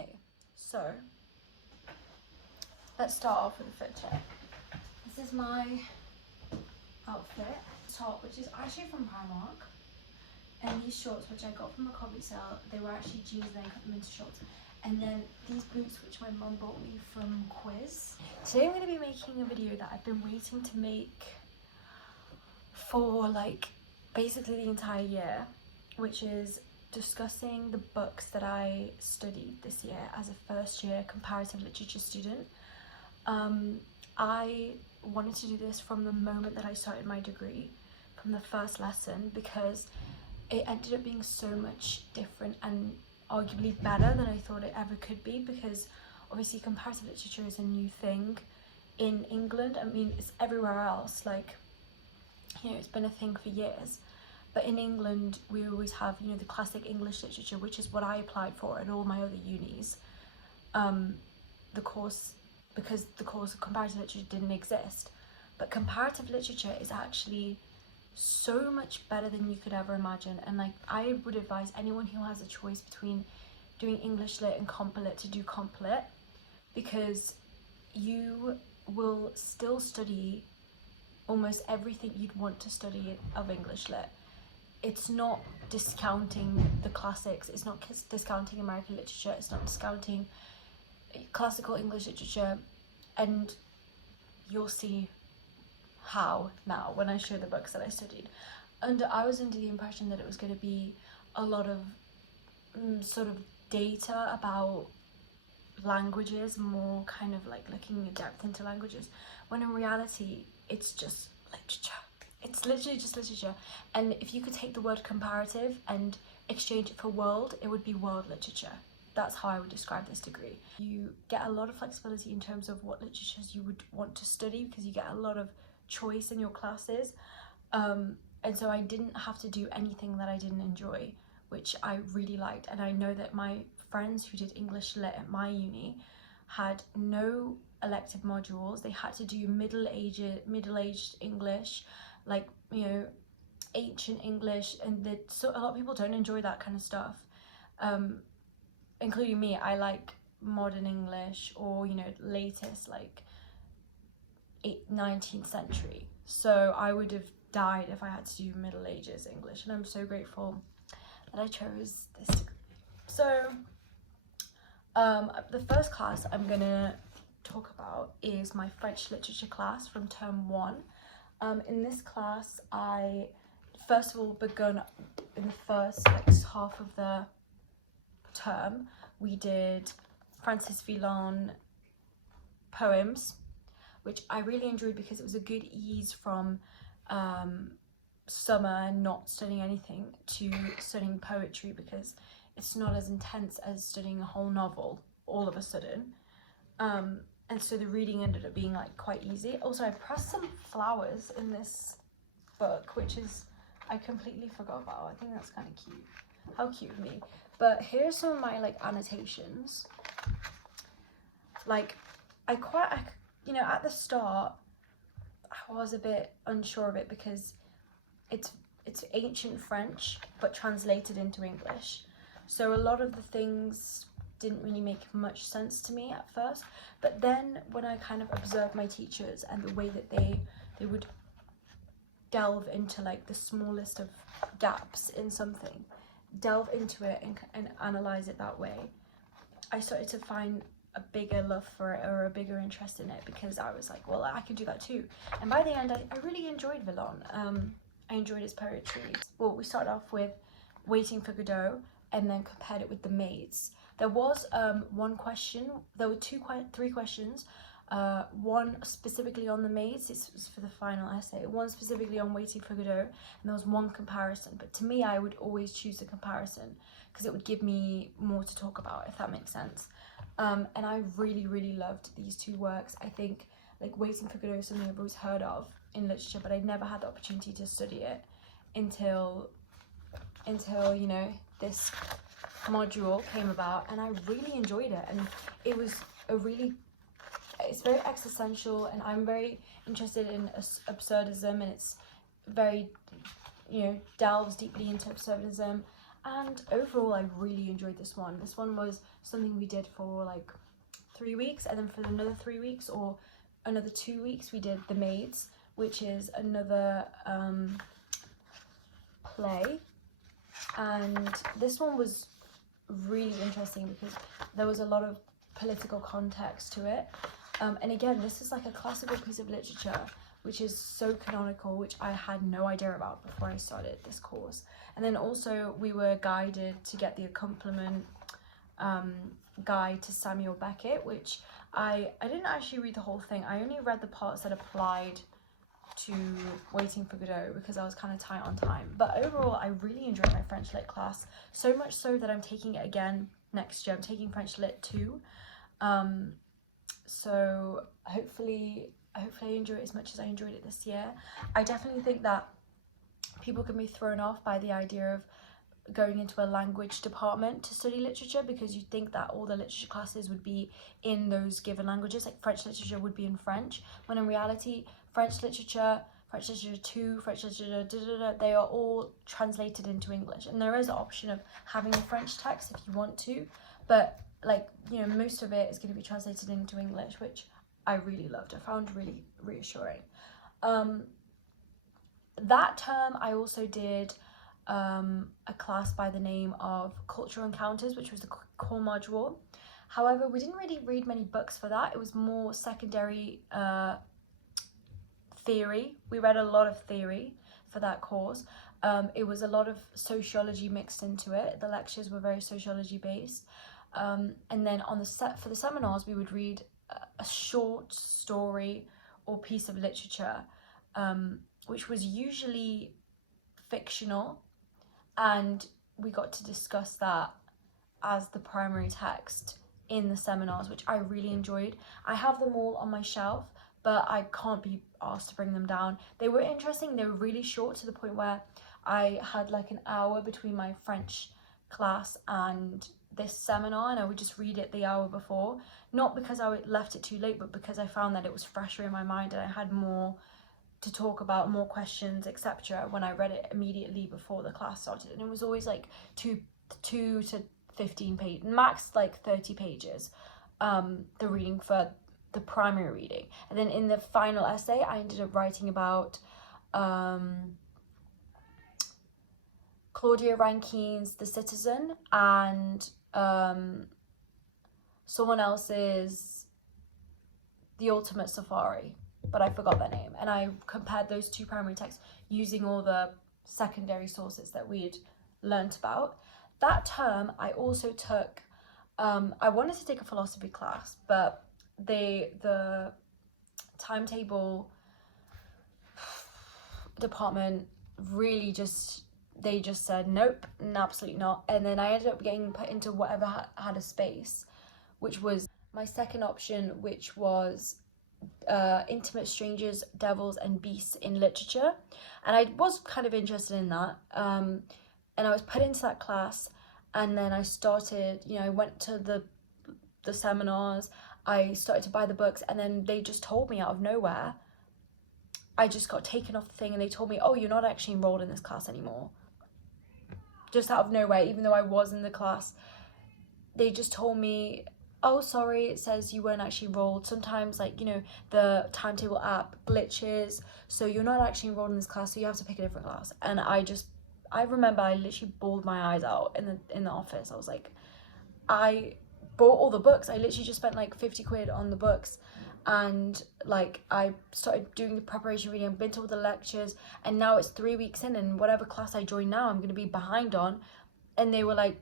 Okay, so let's start off with a fit check. This is my outfit. Top, which is actually from Primark, and these shorts, which I got from a copy sale, they were actually jeans, then I cut them into shorts. And then these boots, which my mum bought me from Quiz. Today I'm going to be making a video that I've been waiting to make for like basically the entire year, which is discussing the books that I studied this year as a first year comparative literature student. I wanted to do this from the moment that I started my degree, from the first lesson, because it ended up being so much different and arguably better than I thought it ever could be, because obviously comparative literature is a new thing in England. I mean, it's everywhere else, like, you know, it's been a thing for years, but in England we always have, you know, the classic English literature, which is what I applied for at all my other unis. Because the course of comparative literature didn't exist, but comparative literature is actually so much better than you could ever imagine. And like, I would advise anyone who has a choice between doing English lit and comp lit to do comp lit, because you will still study almost everything you'd want to study of English lit. It's not discounting the classics, it's not discounting American literature, it's not discounting classical English literature, and you'll see how now when I show the books that I studied. And I was under the impression that it was going to be a lot of sort of data about languages, more kind of like looking in depth into languages, when in reality it's just literature. It's literally just literature. And if you could take the word comparative and exchange it for world, it would be world literature. That's how I would describe this degree. You get a lot of flexibility in terms of what literatures you would want to study, because you get a lot of choice in your classes, and so I didn't have to do anything that I didn't enjoy, which I really liked. And I know that my friends who did English lit at my uni had no elective modules. They had to do middle-aged English, like, you know, ancient English, and so a lot of people don't enjoy that kind of stuff, including me. I like modern English, or, you know, latest, like 19th century. So I would have died if I had to do Middle Ages English, and I'm so grateful that I chose this degree. So the first class I'm gonna talk about is my French literature class from term 1. In this class, I first of all begun in the first half of the term. We did Francis Villon poems, which I really enjoyed because it was a good ease from summer not studying anything to studying poetry, because it's not as intense as studying a whole novel all of a sudden. And so the reading ended up being like quite easy. Also, I pressed some flowers in this book, which is, I completely forgot about. I think that's kind of cute. How cute of me. But here's some of my like annotations. Like, you know, at the start I was a bit unsure of it, because it's ancient French but translated into English, so a lot of the things didn't really make much sense to me at first. But then when I kind of observed my teachers and the way that they would delve into like the smallest of gaps in something, delve into it and analyze it that way, I started to find a bigger love for it, or a bigger interest in it, because I was like, well, I could do that too. And by the end, I really enjoyed Villon. I enjoyed his poetry. Well, we started off with Waiting for Godot, and then compared it with The Maids. There was one question, there were three questions, one specifically on The Maids, this was for the final essay, one specifically on Waiting for Godot, and there was one comparison. But to me, I would always choose the comparison, because it would give me more to talk about, if that makes sense. And I really, really loved these two works. I think like Waiting for Godot is something I've always heard of in literature, but I never had the opportunity to study it until you know, this module came about, and I really enjoyed it. And it was it's very existential, and I'm very interested in absurdism, and it's very, you know, delves deeply into absurdism. And overall, I really enjoyed this one. This one was something we did for like 3 weeks, and then for another 3 weeks or another 2 weeks we did The Maids, which is another play. And this one was really interesting because there was a lot of political context to it. And again, this is like a classical piece of literature which is so canonical, which I had no idea about before I started this course. And then also we were guided to get the accompaniment guide to Samuel Beckett, which I didn't actually read the whole thing. I only read the parts that applied to Waiting for Godot because I was kind of tight on time. But overall, I really enjoyed my French Lit class, so much so that I'm taking it again next year. I'm taking French Lit 2. So hopefully I enjoy it as much as I enjoyed it this year. I definitely think that people can be thrown off by the idea of going into a language department to study literature, because you think that all the literature classes would be in those given languages, like French literature would be in French, when in reality French literature 2, French literature, they are all translated into English, and there is an option of having a French text if you want to, but like, you know, most of it is going to be translated into English, which I really loved. I found really reassuring. That term I also did a class by the name of Cultural Encounters, which was the core module. However, we didn't really read many books for that. It was more secondary theory. We read a lot of theory for that course. It was a lot of sociology mixed into it. The lectures were very sociology based. And then on for the seminars, we would read a short story or piece of literature, which was usually fictional, and we got to discuss that as the primary text in the seminars, which I really enjoyed. I have them all on my shelf, but I can't be asked to bring them down. They were interesting. They were really short, to the point where I had like an hour between my French class and this seminar, and I would just read it the hour before, not because I left it too late, but because I found that it was fresher in my mind and I had more to talk about, more questions, etc., when I read it immediately before the class started. And it was always like 2 to 15 pages, max like 30 pages, the reading for the primary reading. And then in the final essay, I ended up writing about Claudia Rankine's The Citizen and someone else's The Ultimate Safari, but I forgot their name. And I compared those two primary texts using all the secondary sources that we'd learnt about. That term, I also took, I wanted to take a philosophy class, but the timetable department really they just said nope, absolutely not. And then I ended up getting put into whatever had a space, which was my second option, which was Intimate Strangers, Devils and Beasts in Literature. And I was kind of interested in that, and I was put into that class. And then I started, you know, I went to the seminars, I started to buy the books, and then they just told me out of nowhere, I just got taken off the thing, and they told me, oh, you're not actually enrolled in this class anymore. Just out of nowhere, even though I was in the class. They just told me, oh, sorry, it says you weren't actually enrolled. Sometimes, like, you know, the timetable app glitches, so you're not actually enrolled in this class, so you have to pick a different class. And I remember I literally bawled my eyes out in the office. I was like, I bought all the books. I literally just spent like 50 quid on the books, and like I started doing the preparation reading, I've been to all the lectures, and now it's 3 weeks in, and whatever class I join now I'm going to be behind on. And they were like,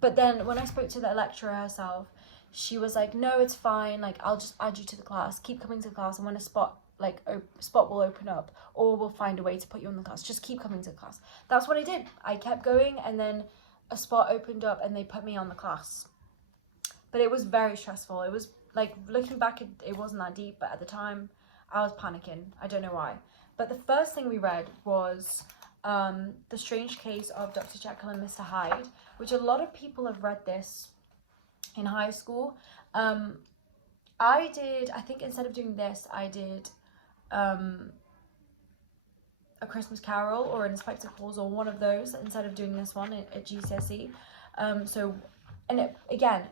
but then when I spoke to the lecturer herself, she was like, no, it's fine, like I'll just add you to the class, keep coming to the class, and when a spot will open up, or we'll find a way to put you in the class, just keep coming to the class. That's what I did. I kept going, and then a spot opened up and they put me on the class. But it was very stressful. It was like, looking back, it wasn't that deep, but at the time I was panicking. I don't know why. But the first thing we read was The Strange Case of Dr. Jekyll and Mr. Hyde, which a lot of people have read this in high school. I think instead of doing this, I did A Christmas Carol or An Inspector Calls, or one of those, instead of doing this one at GCSE. Again,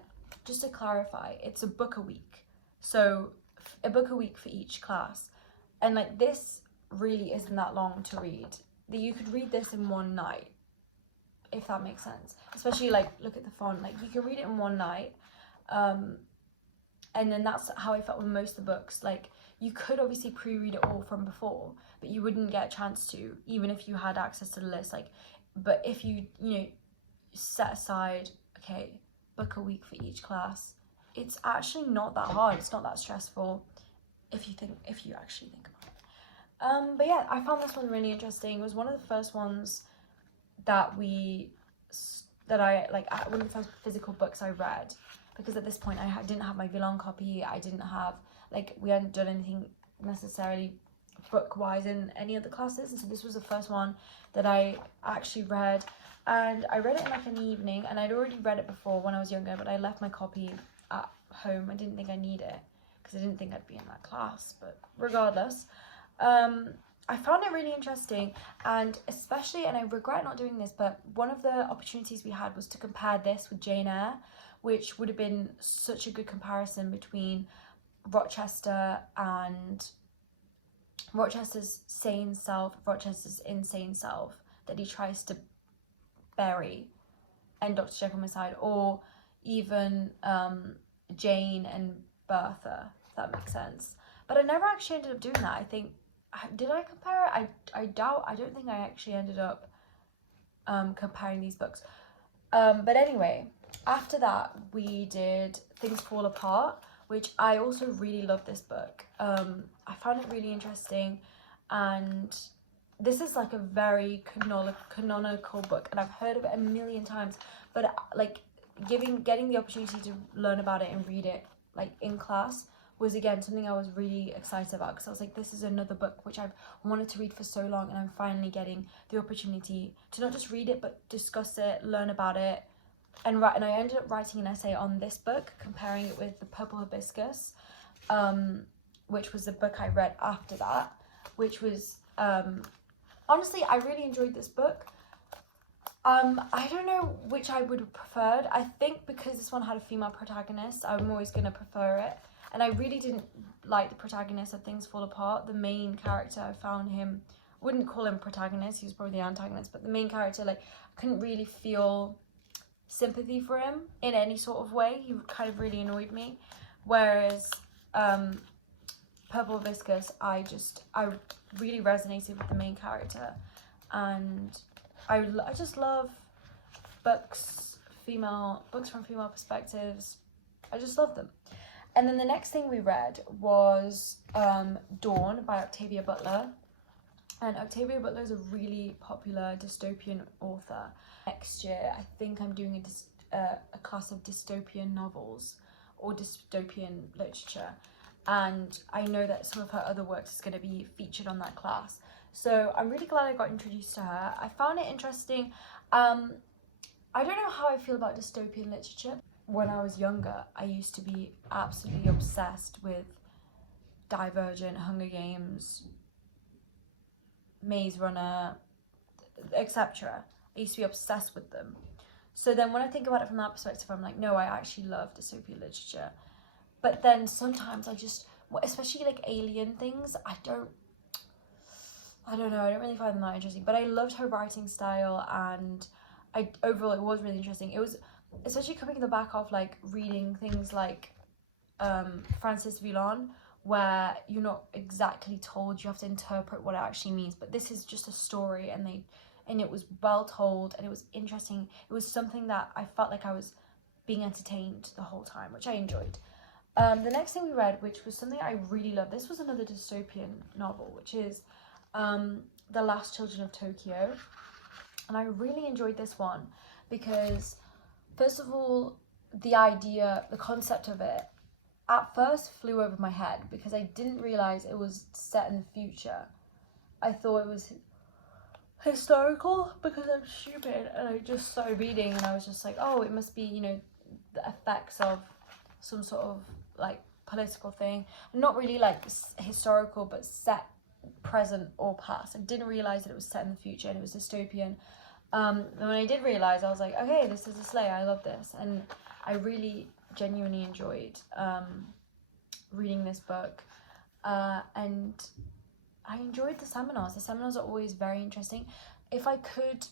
just to clarify, it's a book a week. So a book a week for each class. And like, this really isn't that long to read. You could read this in one night, if that makes sense. Especially like, look at the font, like you can read it in one night. And then that's how I felt with most of the books. Like, you could obviously pre-read it all from before, but you wouldn't get a chance to, even if you had access to the list. Like, but if you set aside, okay, book a week for each class, it's actually not that hard. It's not that stressful if you actually think about it. But yeah, I found this one really interesting. It was one of the first ones that I like, one of the first physical books I read, because at this point I didn't have my Villon copy. I didn't have, like, we hadn't done anything necessarily book-wise in any other classes, and so this was the first one that I actually read. And I read it in like an evening, and I'd already read it before when I was younger, but I left my copy at home. I didn't think I need it because I didn't think I'd be in that class, but regardless, I found it really interesting. And especially, and I regret not doing this, but one of the opportunities we had was to compare this with Jane Eyre, which would have been such a good comparison between Rochester's sane self, Rochester's insane self that he tries to bury, and Dr. Jekyll and Hyde, or even Jane and Bertha, if that makes sense. But I never actually ended up doing that. I think, did I compare it? I don't think I actually ended up comparing these books. But anyway, after that we did Things Fall Apart, which I also really loved this book. I found it really interesting, and this is like a very canonical book, and I've heard of it a million times, but like getting the opportunity to learn about it and read it like in class was again something I was really excited about, because I was like, this is another book which I've wanted to read for so long, and I'm finally getting the opportunity to not just read it but discuss it, learn about it, and I ended up writing an essay on this book, comparing it with The Purple Hibiscus, which was the book I read after that, which was honestly, I really enjoyed this book. I don't know which I would have preferred. I think because this one had a female protagonist, I'm always going to prefer it. And I really didn't like the protagonist of Things Fall Apart. The main character, I found him, wouldn't call him protagonist, he was probably the antagonist, but the main character, like, I couldn't really feel sympathy for him in any sort of way. He kind of really annoyed me. Whereas Purple Hibiscus, I really resonated with the main character, and I just love books from female perspectives. I just love them. And then the next thing we read was Dawn by Octavia Butler. And Octavia Butler is a really popular dystopian author. Next year, I think I'm doing a class of dystopian novels or dystopian literature. And I know that some of her other works is going to be featured on that class. So I'm really glad I got introduced to her. I found it interesting. I don't know how I feel about dystopian literature. When I was younger, I used to be absolutely obsessed with Divergent, Hunger Games, Maze Runner, etc. I used to be obsessed with them. So then when I think about it from that perspective, I'm like, no, I actually love dystopian literature. But then sometimes I just, especially like alien things, I don't know, I don't really find them that interesting. But I loved her writing style, and overall it was really interesting. It was, especially coming in the back of like reading things like Francis Villon, where you're not exactly told, you have to interpret what it actually means. But this is just a story, and it was well told, and it was interesting. It was something that I felt like I was being entertained the whole time, which I enjoyed. The next thing we read, which was something I really loved, this was another dystopian novel, which is The Last Children of Tokyo. And I really enjoyed this one because, first of all, the concept of it at first flew over my head because I didn't realise it was set in the future. I thought it was historical because I'm stupid, and I just started reading and I was just like, oh, it must be, the effects of some sort of like political thing. Not really like historical, but set present or past. I didn't realize that it was set in the future and it was dystopian. And when I did realize, I was like, okay, this is a sleigh. I love this, and I really genuinely enjoyed reading this book, and I enjoyed the seminars. The seminars are always very interesting. If I could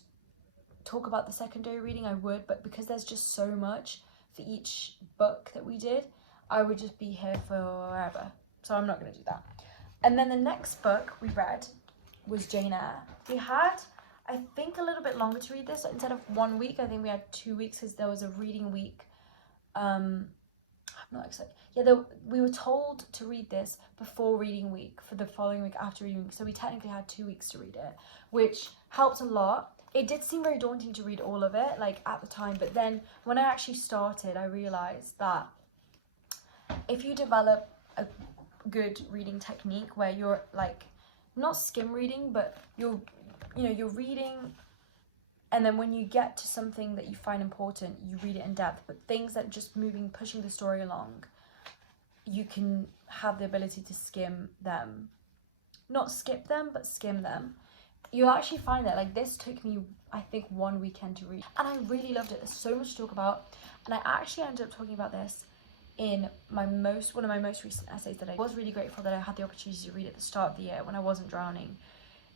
talk about the secondary reading, I would, but because there's just so much for each book that we did, I would just be here forever. So I'm not going to do that. And then the next book we read was Jane Eyre. We had, I think, a little bit longer to read this. Instead of 1 week, I think we had 2 weeks because there was a reading week. I'm not excited. Yeah, we were told to read this before reading week for the following week after reading week. So we technically had 2 weeks to read it, which helped a lot. It did seem very daunting to read all of it, like, at the time. But then when I actually started, I realised that if you develop a good reading technique where you're, like, not skim reading, but you're reading, and then when you get to something that you find important, you read it in depth. But things that just pushing the story along, you can have the ability to skim them. Not skip them, but skim them. You'll actually find that, like, this took me, I think, 1 weekend to read. And I really loved it. There's so much to talk about. And I actually ended up talking about this in one of my most recent essays that I was really grateful that I had the opportunity to read at the start of the year when I wasn't drowning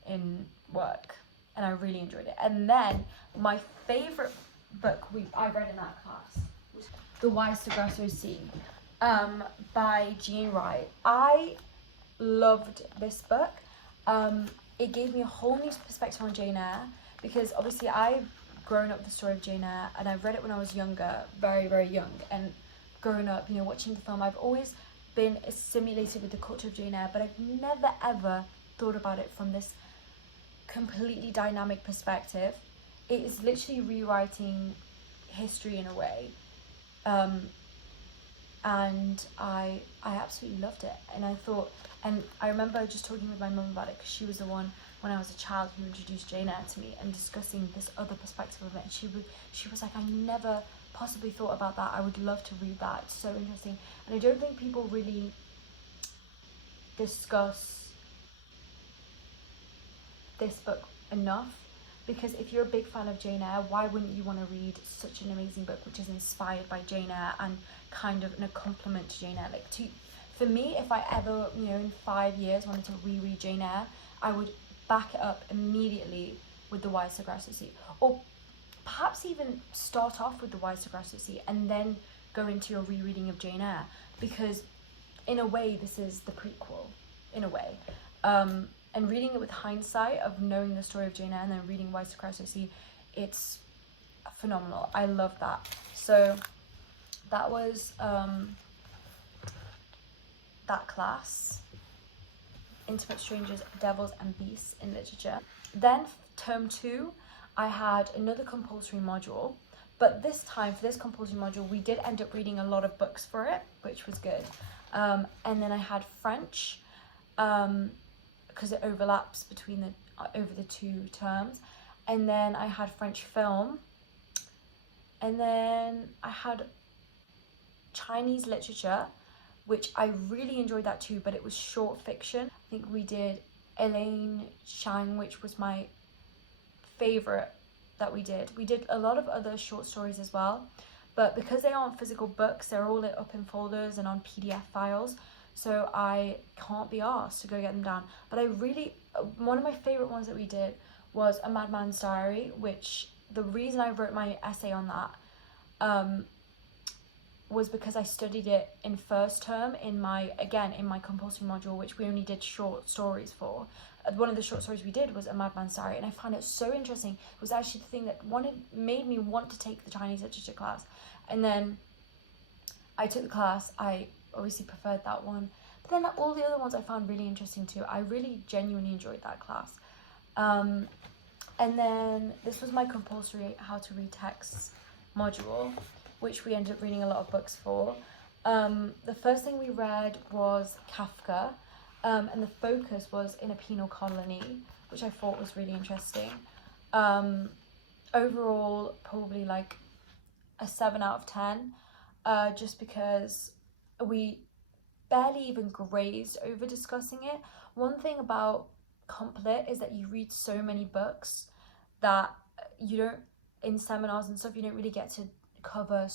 in work. And I really enjoyed it. And then my favourite book I read in that class was The Wise to Grasso Sea by Jean Wright. I loved this book. It gave me a whole new perspective on Jane Eyre, because obviously I've grown up with the story of Jane Eyre, and I read it when I was younger, very, very young, and growing up, watching the film, I've always been assimilated with the culture of Jane Eyre, but I've never ever thought about it from this completely dynamic perspective. It is literally rewriting history in a way, and I absolutely loved it. And I remember just talking with my mum about it, because she was the one when I was a child who introduced Jane Eyre to me, and discussing this other perspective of it. And she was like, I never possibly thought about that. I would love to read that. It's so interesting. And I don't think people really discuss this book enough, because if you're a big fan of Jane Eyre, why wouldn't you want to read such an amazing book which is inspired by Jane Eyre and kind of in a compliment to Jane Eyre? For me, if I ever, in 5 years wanted to reread Jane Eyre, I would back it up immediately with The Wise to Grasso Sea, or perhaps even start off with The Wise to Grasso Sea and then go into your rereading of Jane Eyre, because in a way this is the prequel, in a way. And reading it with hindsight of knowing the story of Jane Eyre and then reading Wise to Grasso Sea, it's phenomenal. I love that. So that was that class, Intimate Strangers, Devils and Beasts in Literature. Then term 2, I had another compulsory module, but this time for this compulsory module we did end up reading a lot of books for it, which was good. And then I had French, because it overlaps between over the 2 terms. And then I had French film, and then I had Chinese literature, which I really enjoyed that too, but it was short fiction. I think we did Elaine Shang, which was my favourite that we did. We did a lot of other short stories as well, but because they aren't physical books, they're all up in folders and on PDF files, so I can't be arsed to go get them down. But one of my favourite ones that we did was A Madman's Diary, which the reason I wrote my essay on that was because I studied it in first term in my compulsory module, which we only did short stories for. One of the short stories we did was A Madman's Diary, and I found it so interesting. It was actually the thing that made me want to take the Chinese literature class. And then I took the class. I obviously preferred that one, but then all the other ones I found really interesting too. I really genuinely enjoyed that class. And then this was my compulsory How to Read Texts module, which we ended up reading a lot of books for. The first thing we read was Kafka, and the focus was in a penal colony, which I thought was really interesting. Overall, probably like a 7 out of 10, just because barely even grazed over discussing it. One thing about comp lit is that you read so many books that you don't, in seminars and stuff, you don't really get to cover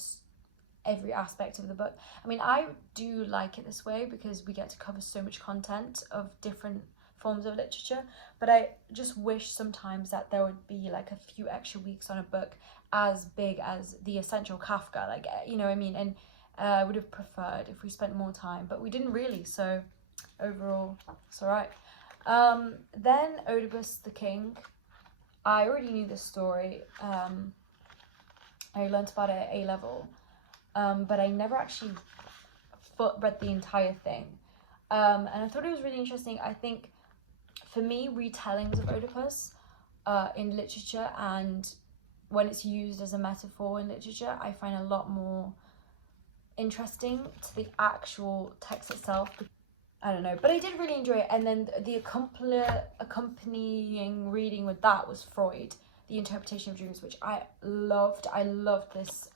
every aspect of the book. I mean, I do like it this way because we get to cover so much content of different forms of literature, but I just wish sometimes that there would be like a few extra weeks on a book as big as The Essential Kafka, like, you know what I mean? And I would have preferred if we spent more time, but we didn't really, so overall it's all right. Then Oedipus the King, I already knew this story. I learnt about it at A level, but I never actually read the entire thing. And I thought it was really interesting. I think for me, retellings of Oedipus in literature, and when it's used as a metaphor in literature, I find a lot more interesting to the actual text itself. I don't know, but I did really enjoy it. And then the accompanying reading with that was Freud, The Interpretation of Dreams, which I loved. I loved this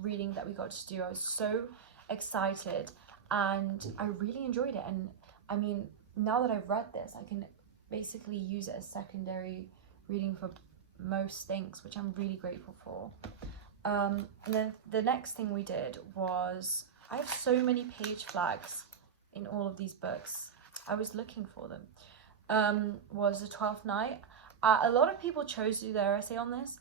reading that we got to do. I was so excited and I really enjoyed it. And I mean, now that I've read this, I can basically use it as secondary reading for most things, which I'm really grateful for. And then the next thing we did was, I have so many page flags in all of these books. I was looking for them. Was The Twelfth Night. A lot of people chose to do their essay on this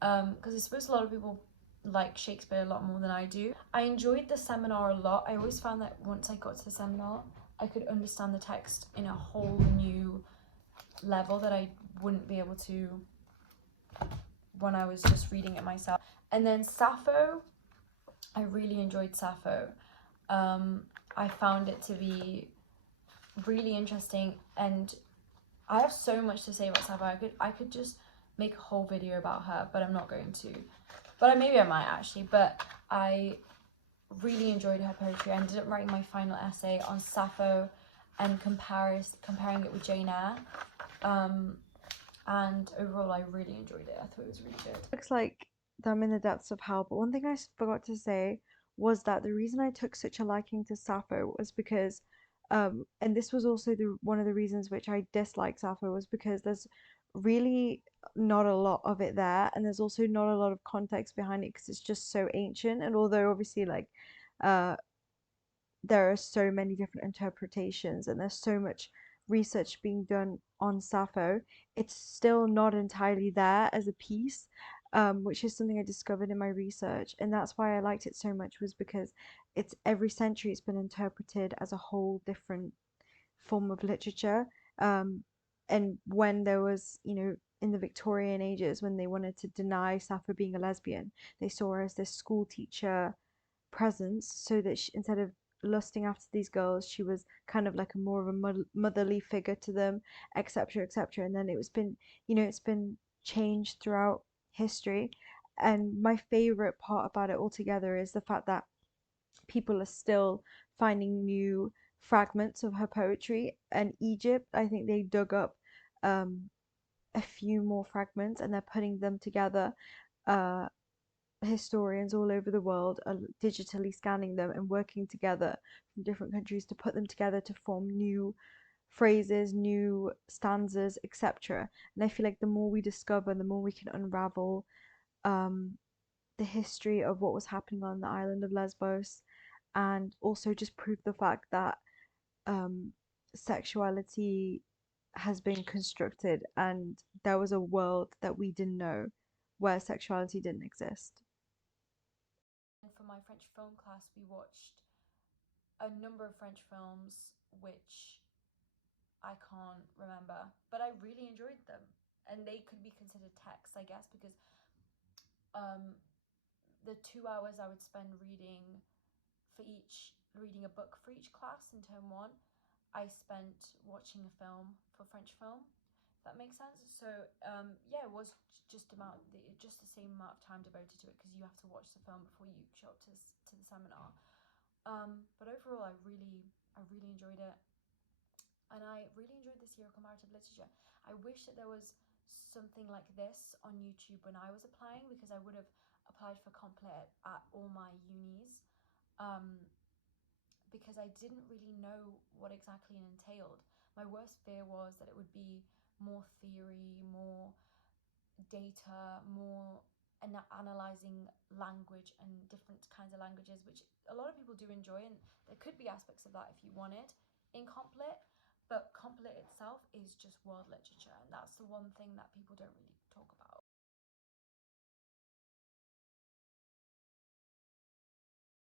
because I suppose a lot of people like Shakespeare a lot more than I do. I enjoyed the seminar a lot. I always found that once I got to the seminar, I could understand the text in a whole new level that I wouldn't be able to when I was just reading it myself. And then Sappho, I really enjoyed Sappho. I found it to be really interesting, and I have so much to say about Sappho. I could just make a whole video about her, but I'm not going to. But maybe I might actually. But I really enjoyed her poetry. I ended up writing my final essay on Sappho and comparing it with Jane Eyre. And overall, I really enjoyed it. I thought it was really good. Looks like I'm in the depths of hell, but one thing I forgot to say was that the reason I took such a liking to Sappho was because, and this was also one of the reasons which I dislike Sappho, was because there's really not a lot of it there, and there's also not a lot of context behind it because it's just so ancient. And although obviously like, uh, there are so many different interpretations and there's so much research being done on Sappho, it's still not entirely there as a piece, which is something I discovered in my research. And that's why I liked it so much, was because it's every century it's been interpreted as a whole different form of literature. And when there was, in the Victorian ages, when they wanted to deny Sappho being a lesbian, they saw her as this school teacher presence, so that instead of lusting after these girls, she was kind of like a more of a motherly figure to them, etc., etc. And then it's been changed throughout history. And my favorite part about it altogether is the fact that people are still finding new fragments of her poetry. And Egypt, I think they dug up a few more fragments and they're putting them together. uh Historians all over the world are digitally scanning them and working together from different countries to put them together to form new phrases, new stanzas, etc. And I feel like the more we discover, the more we can unravel um, the history of what was happening on the island of Lesbos, and also just prove the fact that um, sexuality has been constructed and there was a world that we didn't know where sexuality didn't exist. And for my French film class, we watched a number of French films which I can't remember, but I really enjoyed them. And they could be considered texts, I guess, because um, the 2 hours I would spend reading a book for each class in term one, I spent watching a film for French film. That makes sense. So yeah, it was just the same amount of time devoted to it because you have to watch the film before you show up to the seminar. But overall, I really enjoyed it, and I really enjoyed this year of comparative literature. I wish that there was something like this on YouTube when I was applying, because I would have applied for complet at all my unis. Um, because I didn't really know what exactly it entailed. My worst fear was that it would be more theory, more data, more analyzing language and different kinds of languages, which a lot of people do enjoy, and there could be aspects of that if you wanted in comp lit, but comp lit itself is just world literature, and that's the one thing that people don't really talk about.